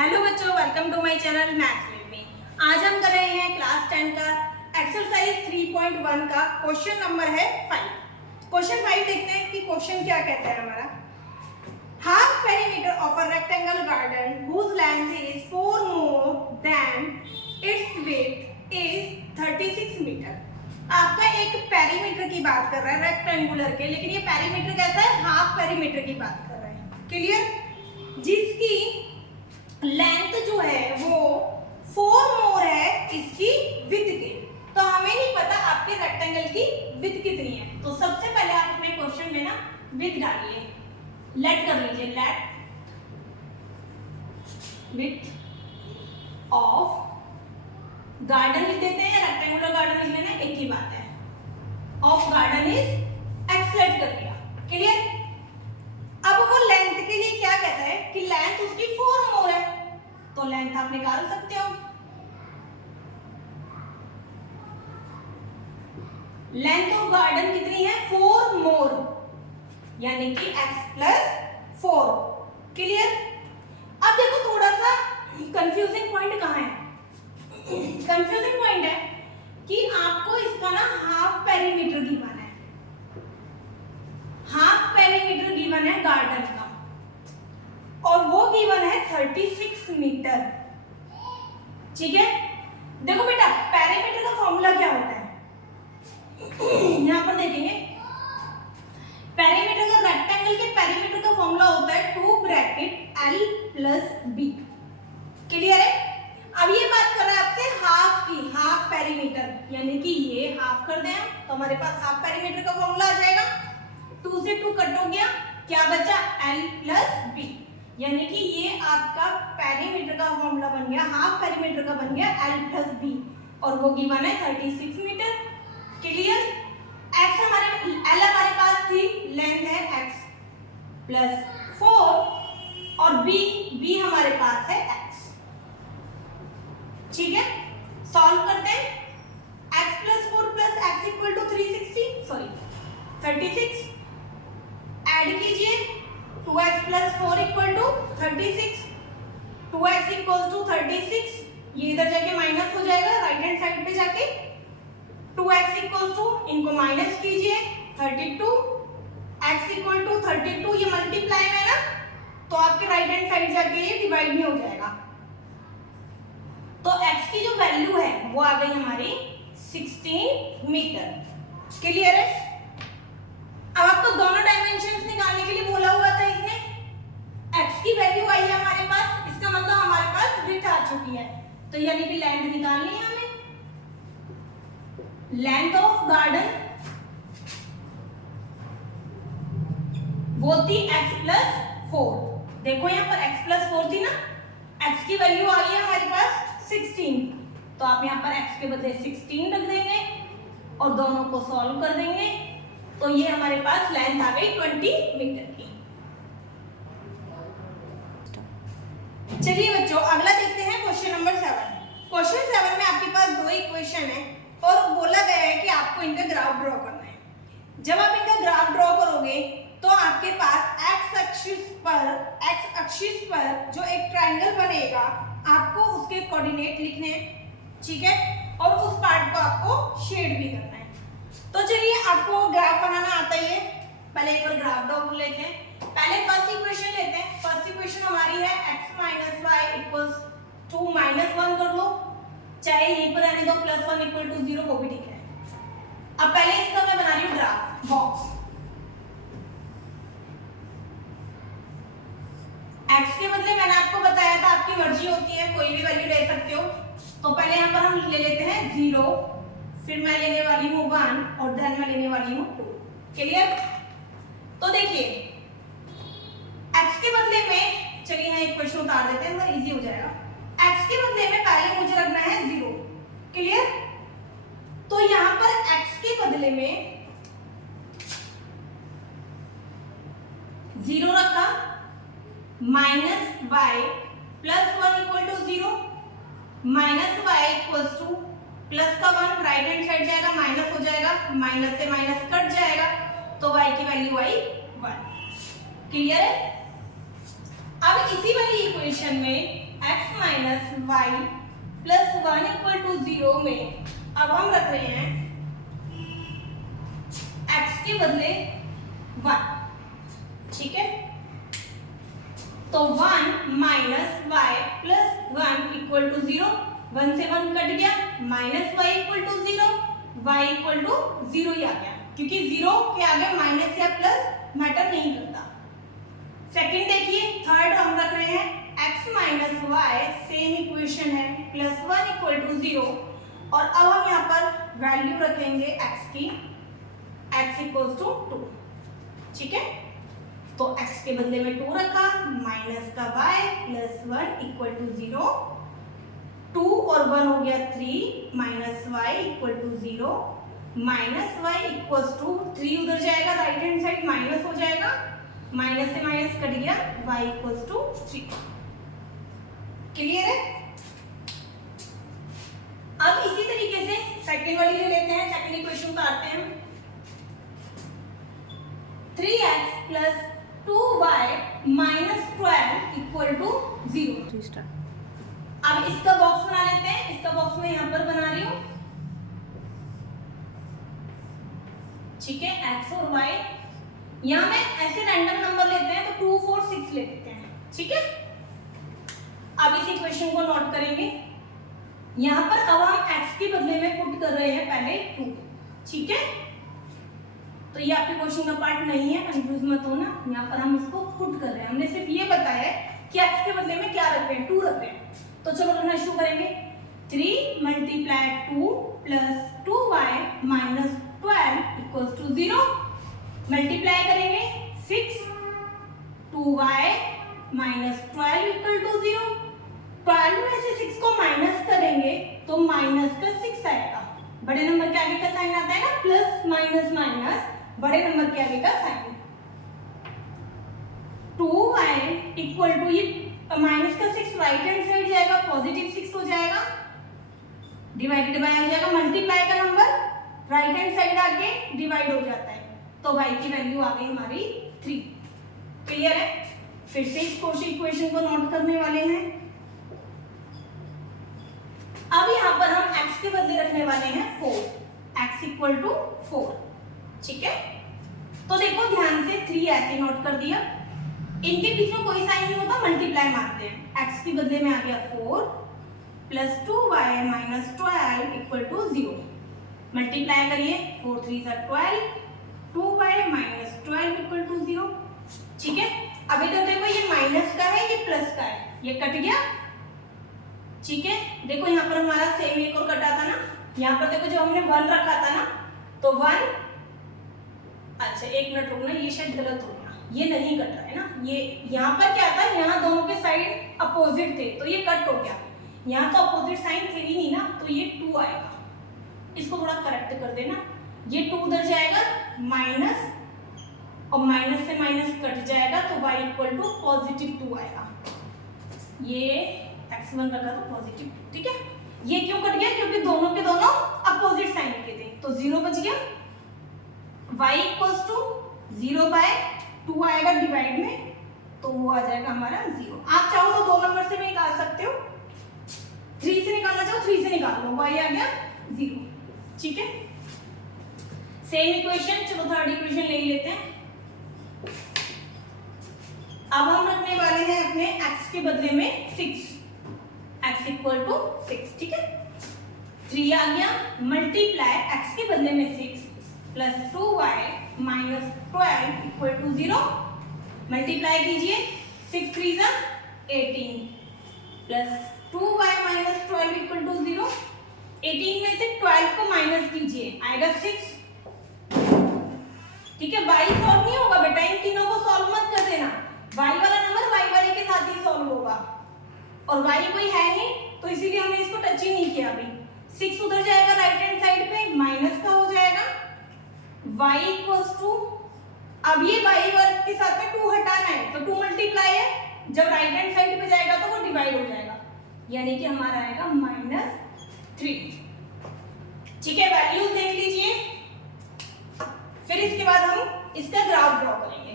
Hello बच्चों, welcome to my channel maths with me. आज हम कर रहे हैं क्लास 10 का एक्सरसाइज 3.1 का क्वेश्चन नंबर है 5। क्वेश्चन 5 देखते हैं कि क्वेश्चन क्या कहता है हमारा। Half perimeter of a rectangle garden whose length is 4 more than its width is 36 metre. आपका एक पेरीमीटर की बात कर रहा है रेक्टेंगुलर के, लेकिन ये पेरीमीटर कैसा है, हाफ पेरीमीटर की बात कर रहे हैं। क्लियर? जिसकी लेंथ जो है वो 4 मोर है इसकी विड्थ के। तो हमें नहीं पता आपके रेक्टेंगल की विड्थ कितनी है। तो सबसे पहले आप अपने क्वेश्चन में ना विड्थ डालिए, लेट कर लीजिए, लेट विड्थ ऑफ गार्डन लिख देते हैं, रेक्टेंगुलर गार्डन लिख लेना, एक ही बात है। Of garden is x let कर दिया। क्लियर? अब वो लेंथ के लिए क्या कहता है कि लेंथ उसकी 4 मोर है, तो लेंथ आप निकाल सकते हो। लेंथ ऑफ गार्डन कितनी है, 4 मोर, यानी कि x प्लस 4। क्लियर? अब देखो थोड़ा सा कंफ्यूजिंग पॉइंट कहाँ है। कंफ्यूजिंग पॉइंट है कि आपको इसका ना हाफ पेरीमीटर गिवन है, हाफ पेरीमीटर गिवन है गार्डन का, और वो गिवन है 36 मीटर। ठीक है? देखो बेटा, पेरीमीटर का फॉर्मूला क्या होता है, यहां पर देखेंगे। पेरीमीटर का, रेक्टेंगल के पेरीमीटर का फॉर्मूला होता है 2 bracket l plus b। Clear है? अब ये बात कर रहे हैं आपसे हाफ की, हाफ पेरीमीटर, यानी कि ये हाफ कर दें तो हमारे पास हाफ पेरीमीटर का फॉर्मूला आ जाएगा। 2 से 2 कट हो गया, क्या बचा, l प्लस b, यानी कि ये आपका पेरीमीटर का फॉर्मूला बन गया, हाफ पेरीमीटर का बन गया l प्लस b, और वो गिवन है 36 मीटर। क्लियर? x l हमारे पास थी, लेंथ है x प्लस 4, और b हमारे पास है x। ठीक है? सॉल्व करते हैं। x plus 4 plus x equal to 36, add कीजिए, 2x plus 4 equal to 36, 2x equal to 36, ये इधर जाके माइनस हो जाएगा, राइट हैंड साइड पे जाके 2x इक्वल टू, इनको माइनस कीजिए, 32, x इक्वल टू 32, ये मल्टीप्लाई में ना, तो आपके राइट हैंड साइड जाके ये डिवाइड में हो जाएगा। तो x की जो वैल्यू है वो आ गई हमारी 16 मीटर। क्लियर है? अब आपको दोनों डायमेंशंस निकालने के लिए बोला हुआ था इसने, x की वैल्यू आई है हमारे पास, इसका मतलब हमारे पास विड्थ आ चुकी है, तो यानी कि लेंथ निकालनी है हमें। लेंथ ऑफ गार्डन वो थी x प्लस 4। देखो यहाँ पर x प्लस 4 थी ना, x की वैल्यू आ गई है हमारे पास 16, तो आप यहाँ पर x के बदले 16 रख देंगे और दोनों को सॉल्व कर देंगे, तो ये हमारे पास लेंथ आ गई 20 मीटर की। चलिए बच्चों, अगला देखते हैं क्वेश्चन नंबर 7। क्वेश्चन 7 में आपके पास 2 इक्वेशन है और बोला गया है कि आपको इनका ग्राफ ड्रॉ करना है। जब आप इनका ग्राफ ड्रॉ करोगे तो आपके पास x एक्सिस पर जो एक ट्रायंगल बनेगा, आपको उसके कोऑर्डिनेट लिखने हैं। ठीक है? और उस पार्ट को आपको शेड भी करना है। तो चलिए, आपको ग्राफ बनाना आता ही है, पहले एक बार ग्राफ ड्रॉ कर लेते हैं। पहले फर्स्ट इक्वेशन लेते हैं। फर्स्ट इक्वेशन हमारी है x minus y equals to -1 कर लो, चाहे यहीं पर रहने दो, +1 इक्वल टू 0, वो भी ठीक है। अब पहले इसका मैं बना रही हूँ ग्राफ बॉक्स। x के बदले मैंने आपको बताया था आपकी मर्जी होती है, कोई भी वैल्यू ले सकते हो। तो पहले यहाँ पर हम ले लेते हैं 0, फिर मैं लेने वाली हूँ 1, और देन मैं लेने वाली हूँ 2। क्लियर? तो देखिए, x के बदले में, चलिए यहाँ एक क्वेश्चन उतार देते हैं, वो इजी हो जाएगा। x के बदले में पहले मुझे रखना है 0। क्लियर? तो यहाँ पर x के बदले में 0 रखा, minus y plus 1 equal to 0, minus y equal to plus का 1, राइट हैंड साइड जाएगा, माइनस हो जाएगा, माइनस से माइनस कट जाएगा, तो y की वैल्यू आई 1। क्लियर है? अब इसी वाली इक्वेशन में x minus y plus 1 equal to 0 में अब हम रख रहे हैं x के बदले 1, ठीक है। तो 1 minus y plus 1 equal to 0, 1 से 1 कट गया, minus y equal to 0, y equal to 0 ही आ गया, क्योंकि 0 के आगे माइनस या प्लस मैटर नहीं करता। सेकंड देखिए, थर्ड हम रख रहे हैं x minus y, same equation है, प्लस 1 इक्वल टू 0, और अब हम यहाँ पर वैल्यू रखेंगे x की, x इक्वल टू 2, ठीक है। तो x के बदले में 2 रखा, माइनस का y प्लस 1 इक्वल टू 0, 2 और 1 हो गया 3, minus y equal to 0, minus y equal to 3 उधर जाएगा, राइट हैंड साइड माइनस हो जाएगा, माइनस से माइनस कट गया, y इक्वल टू 3। क्लियर है? अब इसी तरीके से सेकंड वाली ले लेते हैं, सेकंड इक्वेशन उतारते हैं। 3x plus 2y minus 12 equal to 0। अब इसका बॉक्स बना लेते हैं, इसका बॉक्स मैं यहाँ पर बना रही हूँ, ठीक है। x और y यहाँ में ऐसे रैंडम नंबर लेते हैं, तो 2 4 6 ले लेते हैं, ठीक है। अब इस इक्वेशन को नोट करेंगे, यहाँ पर अब हम x के बदले में पुट कर रहे हैं पहले 2, ठीक है। तो ये आपके क्वेश्चन का पार्ट नहीं है, कंफ्यूज मत होना, यहाँ पर हम इसको पुट कर रहे हैं। हमने सिर्फ ये बताया है कि x के बदले में क्या रख रहे हैं, 2 रख रहे हैं। तो चलो लिखना शुरू करेंगे। 3 multiply 2 plus 2y minus 12 equals to 0, multiply करेंगे 6 2y माइनस 12 इक्वल टू 0। 12 में से 6 को माइनस करेंगे तो माइनस का 6 आएगा। बड़े नंबर के आगे का साइन आता है ना, प्लस माइनस माइनस, बड़े नंबर के आगे का साइन। 2y इक्वल टू, ये माइनस का 6 राइट हैंड साइड जाएगा, पॉजिटिव 6 हो जाएगा, डिवाइडेड बाय आ जाएगा, मल्टीप्लाई का नंबर राइट हैंड साइड आके डिवाइड हो जाता है, तो y की वैल्यू आ गई हमारी 3। क्लियर है? फिर से इस इक्वेशन को नोट करने वाले हैं। अब यहाँ पर हम x के बदले रखने वाले हैं 4, x इक्वल टू 4, ठीक है। तो देखो ध्यान से 3 ऐसे नोट कर दिया, इनके बीच में कोई साइन नहीं होता, मल्टीप्लाई मारते हैं। x के बदले में आ गया 4 plus 2y minus 12 equal to 0, multiply करिए, 4 3 सा 12, 2y माइनस 12 इक्वल टू 0, ठीक है। अभी तो देखो ये माइनस का है, ये प्लस का है, ये कट गया, ठीक है। देखो यहाँ पर हमारा सेम एक और कटा था ना, यहाँ पर देखो जो हमने 1 रखा था ना, तो 1, अच्छा एक मिनट रुकना, ये शायद गलत हो गया, ये नहीं कट रहा है ना, ये यहाँ पर क्या था, यहाँ दोनों के साइड अपोजिट थे तो ये कट हो गया, यहाँ तो अपोजिट साइन थे ही नहीं ना, तो ये 2 आएगा। इसको थोड़ा करेक्ट कर देना, ये 2 उधर जाएगा, माइनस और माइनस से माइनस कट जाएगा, तो y इक्वल टू पॉजिटिव 2 आएगा। ये x1 रखा तो पॉजिटिव 2, ठीक है। ये क्यों कट गया, क्योंकि दोनों के दोनों अपोजिट साइन के थे, तो 0 बच गया, y इक्वल्स टू 0 बाय 2 आएगा डिवाइड में, तो वो आ जाएगा हमारा 0। आप चाहो तो 2 नंबर से भी निकाल सकते हो, 3 से निकालना चाहो 3 से निकाल लो, y आ गया 0, ठीक है। सेम इक्वेशन, चलो थर्ड इक्वेशन ले लेते हैं। अब हम रखने वाले हैं अपने x के बदले में 6, x इक्वल टू 6, ठीक है। 3 आ गया, मल्टीप्लाई x के बदले में 6 plus 2y minus 12 equal to 0, multiply कीजिए, 6 3 सा 18 plus 2y minus 12 equal to 0, 18 में से 12 को माइनस कीजिए, आएगा 6, ठीक है। y सॉल्व नहीं होगा बेटा, इन तीनों को सॉल्व मत कर देना, y वाला नंबर y वाले के साथ ही सॉल्व होगा, और y कोई है नहीं तो इसीलिए हमने इसको टच ही नहीं किया। अभी 6 उधर जाएगा राइट हैंड साइड पे, माइनस का हो जाएगा, y इक्वल्स टू, अब ये y वर्ग के साथ में 2 हटाना है, तो 2 मल्टीप्लाई है, जब राइट हैंड साइड पे जाएगा तो वो डिवाइड हो जाएगा, यानी कि हमारा आएगा -3, ठीक है। वैल्यूज देख लीजिए, फिर इसके बाद हम इसका ग्राफ ड्रॉ करेंगे।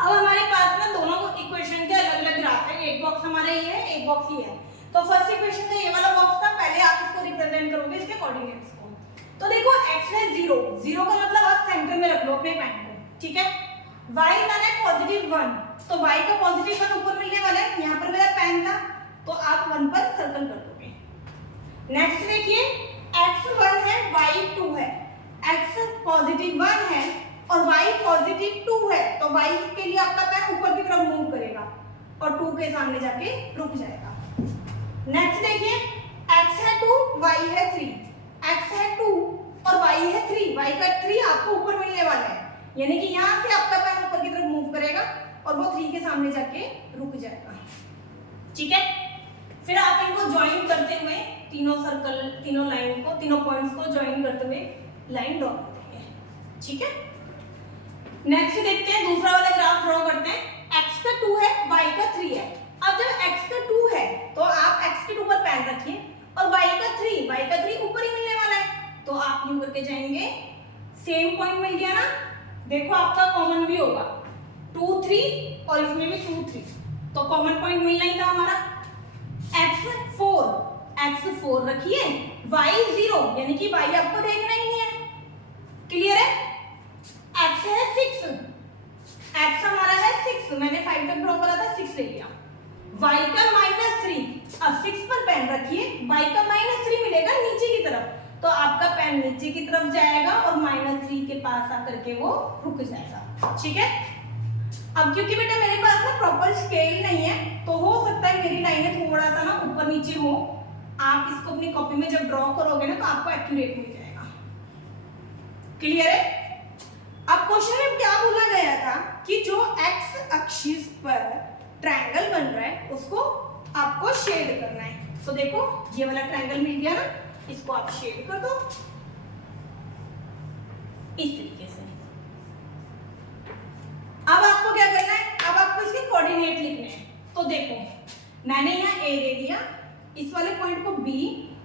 अब हमारे पास ना दोनों इक्वेशन के अलग अलग ग्राफ है, एक बॉक्स बॉक्स हमारा ये है, एक बॉक्स ये है। तो फर्स्ट इक्वेशन का ये वाला बॉक्स था, पहले आप इसको रिप्रेजेंट करोगे इसके कोऑर्डिनेट्स को। तो देखो x है 0, 0 का मतलब आप सेंटर में रख लो अपने पेन को, ठीक है। y जाना है +1, तो y का +1 ऊपर मिलने वाला है, यहाँ पर मेरा पेन था तो आप 1 पर सर्कल कर दोगे। नेक्स्ट देखिए x1 है y2 है, x +1 है और y +2 है, तो y के लिए आपका पेन ऊपर की तरफ मूव करेगा और 2 के सामने जाके रुक जाएगा। नेक्स्ट देखिए x है 2 y है 3, x है 2 और y है 3, y का 3 आपको ऊपर मिलने वाला है, यानी कि यहाँ से आपका पेन ऊपर की तरफ मूव करेगा और वो 3 के सामने जाके रुक जाएगा, ठीक है। फिर आप इनको ज्वाइन करते हुए तीनों सर्कल, तीनों लाइन को, तीनों पॉइंट्स को ज्वाइन करते हुए लाइन ड्रॉ करते हैं, ठीक है। नेक्स्ट देखते हैं, दूसरा वाला ग्राफ ड्रॉ करते हैं। x का 2 है, y का 3 है। अब जब x का 2 है तो आप x के 2 पर पेन रखिए और y का 3 ऊपर ही मिलने वाला है, तो आप यूं करके जाएंगे, सेम पॉइंट मिल गया ना, देखो आपका कॉमन भी होगा 2 3 और इसमें भी 2 3, तो कॉमन पॉइंट मिलना ही था हमारा। x4 रखिए, y 0 यानी कि y आपको देखना ही नहीं है, क्लियर है। x है 6, x हमारा है 6, मैंने 5 तक ड्रॉ करा था, 6 ले लिया। y का -3, अब 6 पर पेन रखिए, y का -3 मिलेगा नीचे की तरफ, तो आपका पेन नीचे की तरफ जाएगा और -3 के पास आकर के वो रुक जाएगा, ठीक है। अब क्योंकि बेटा मेरे पास ना प्रॉपर स्केल नहीं है, तो हो सकता है मेरी लाइनें थोड़ा सा ना ऊपर नीचे हो, आप इसको अपनी कॉपी में जब ड्रॉ करोगे ना तो आपको एक्यूरेट मिल जाएगा, क्लियर है। अब क्वेश्चन में क्या बोला गया था कि जो x एक्सिस पर ट्रायंगल बन रहा है उसको आपको शेड करना है। तो देखो ये वाला ट्रायंगल मिल गया ना, इसको आप शेड कर दो इस तरीके से। अब आपको क्या करना है, अब आपको इसके कोऑर्डिनेट लिखने हैं। तो देखो मैंने यहाँ a दे दिया, इस वाले पॉइंट को b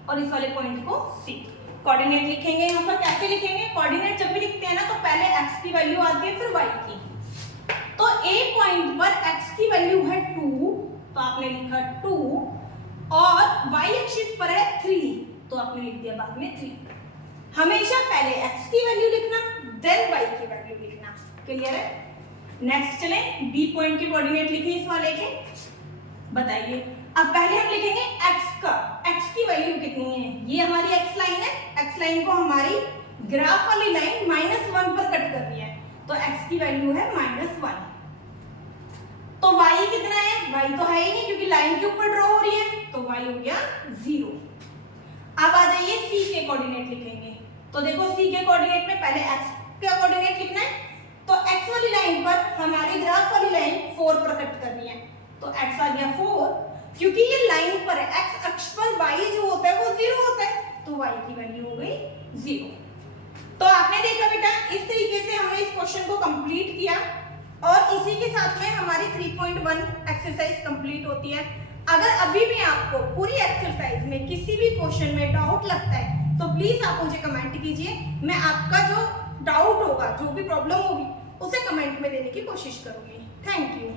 और इस वाले पॉइंट को c। कोऑर्डिनेट लिखेंगे यहाँ पर, कैसे लिखेंगे, कोऑर्डिनेट जब भी लिखते हैं ना तो पहले x की वैल्यू आती है फिर y की। तो a पॉइंट पर x की वैल्यू है 2, तो आपने लिखा 2 और y एक्सिस पर है 3, तो आपने लिख दिया बाद में 3। हमेशा पहले x की वैल्यू लिखना देन y की वैल्यू लिखना, क्लियर है। नेक्स्ट चले b पॉइंट के कोऑर्डिनेट लिखें इस वाले के, बताइए। अब पहले हम लिखेंगे x का, x की वैल्यू कितनी है, ये हमारी x लाइन है, x लाइन को हमारी ग्राफ वाली लाइन -1 पर कट कर रही है, तो x की वैल्यू है -1। तो y कितना है, y तो है ही नहीं क्योंकि लाइन के ऊपर ड्रॉ हो रही है, तो y हो गया 0। अब आ जाइए c के कोऑर्डिनेट लिखेंगे। तो देखो c के कोऑर्डिनेट में पहले x का कोऑर्डिनेट लिखना है, तो x वाली लाइन पर हमारी ग्राफ वाली लाइन 4 पर कट करनी है, तो x आ गया 4, क्योंकि ये लाइन पर है, x अक्ष पर y जो होता है वो 0 होता है, तो y की वैल्यू हो गई 0। तो आपने देखा बेटा इस तरीके से हमने इस क्वेश्चन को कंप्लीट किया और इसी के साथ में हमारी 3.1 एक्सरसाइज कंप्लीट होती है। अगर अभी भी आपको पूरी एक्सरसाइज में किसी भी क्वेश्चन में डाउट लगता है तो प्लीज आप मुझे कमेंट कीजिए, मैं आपका जो डाउट होगा, जो भी प्रॉब्लम होगी उसे कमेंट में देने की कोशिश करूंगी। Thank you.